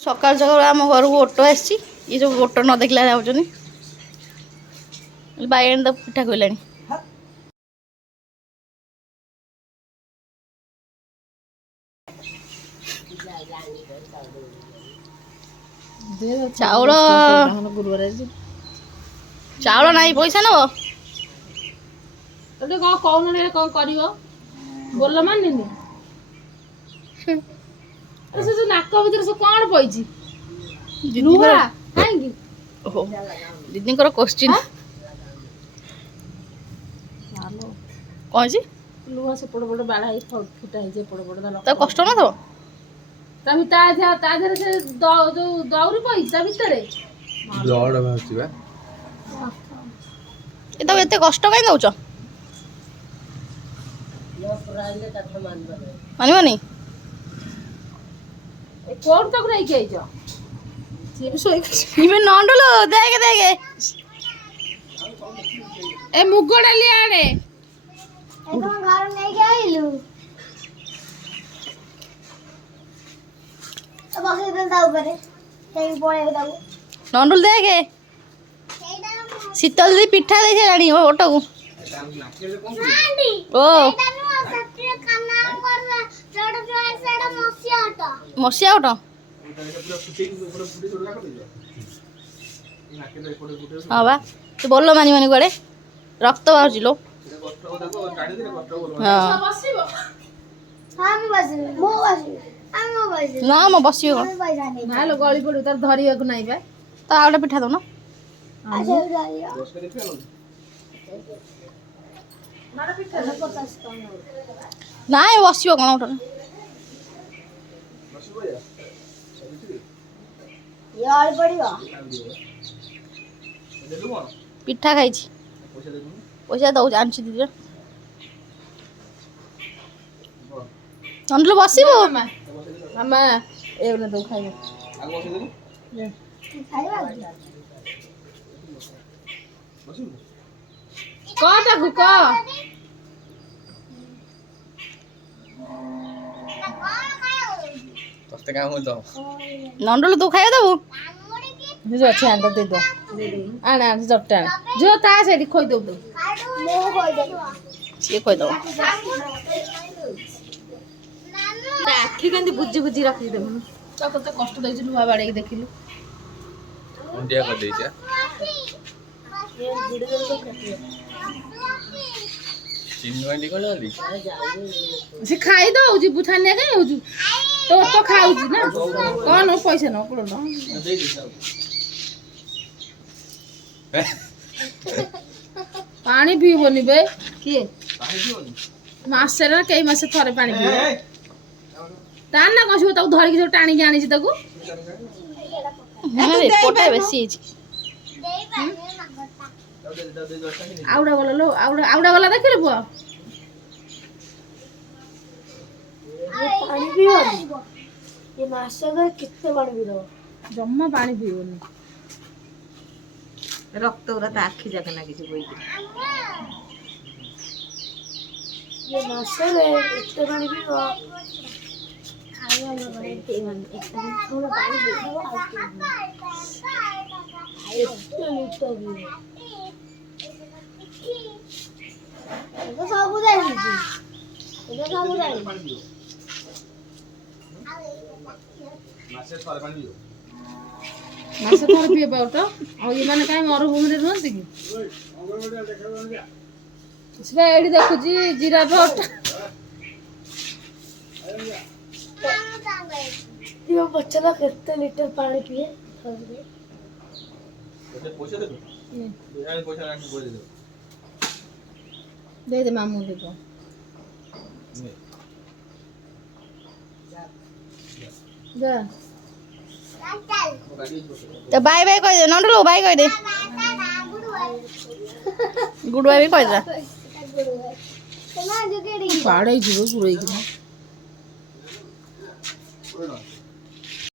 सकाल सकाल आम घर को ऑटो आसी ये जो ऑटो न देखला जाऊँ बैगण तो पिठा कहला चाउल चाउल ना पैसा नब तो कौन कौन कर बोल मानी से जो नाक भर सब कौन पैची दीदी क्वेश्चन कौन सी लुहा से पड़ पड़ बाड़ा फुटा है पड़ पड़ तो कष्ट न तो ताधर से जो दौरी पैसा भितर ब्लड बाहर ये तो एते कष्ट कहीं दौच मानबनी कौन तक नहीं किया सी भी सोई इवे नंडलो देखे देखे ए मुग डाली आड़े एकदम घर नहीं के आइलु अब बसे दिन ता ऊपर है पड़े दाऊ नंडल देखे शीतल दी पिठा दे जानी हो ऑटो को आंटी ओ एटा नु फैक्ट्री का नाम कर जोड़ जो है सेडा मसिया ऑटो मसिया ऑटो हाँ बा तू बोल मानी मानी कड़े रक्त बाहर लो हाँ हां मैं बस मो बस हम मो बस ना मैं बसियो कौन पैसा नहीं ना लो गली पड़ू तार धरिया को नहीं बे तो आउटे पिठा दो ना अच्छा जाइए मारा पिठा 50 कम ना बसियो कौन ऑटो यार पड़ियो पिठा खाई पैसा दौ आनी दीदी नंडल बसबो मामा ए ना दो खाइबे खाइबा कटा गुक तस्ते काम हो तो नंडल तू खाई देबू जो अच्छे आंदा दे दो आना जट्टा जो ता से खोई दो दो मो कोई दे सी कह दो आखि केंदी बुझी बुझी रखी दे तो कते कष्ट दैछ लुहा बाड़े देखिलु इंडिया कर दे छे चिन्नवांडी कोला दी से खाई दो जी बुठाने के हो तो खाऊ जी ना कौन पैसा न पड़ो न पानी पीबोनी बे किए मासे रे कई मासे थरे पानी पीबो तान ना कछु ताऊ धरि के टाणी के आनी छी ताकू अरे पोटा बेसी आउडा वाला लो आउडा वाला देखले बुआ पानी पियो ये मासे का कितने पानी पी दो जम्मा पानी पीबोनी रक्त उरा त आखि जाके ना किसी कोई ये मासे रे इतने पानी पियो आया ना बड़े तेवन एकदम थोड़ा पानी पियो इतने लीटर भी तो सब उधर ही थी तो सब उधर ही मासे सारे पानी पियो मासे थरे पीए पाउट और ये माने काई मरुभूमि रे रहंती कि इसबे एडी देखु जी जीरा भट ये बच्चा ना कितने लीटर पानी पिए तो पैसा दे दो यार पैसा ना बोल दे दे दे मामू दे दो जा तो बाय बाय कह दे नंडल बाय कह दे गुड बाय भी कह दे ना जो केड़ी पाड़े जीव पुरई कि कोई ना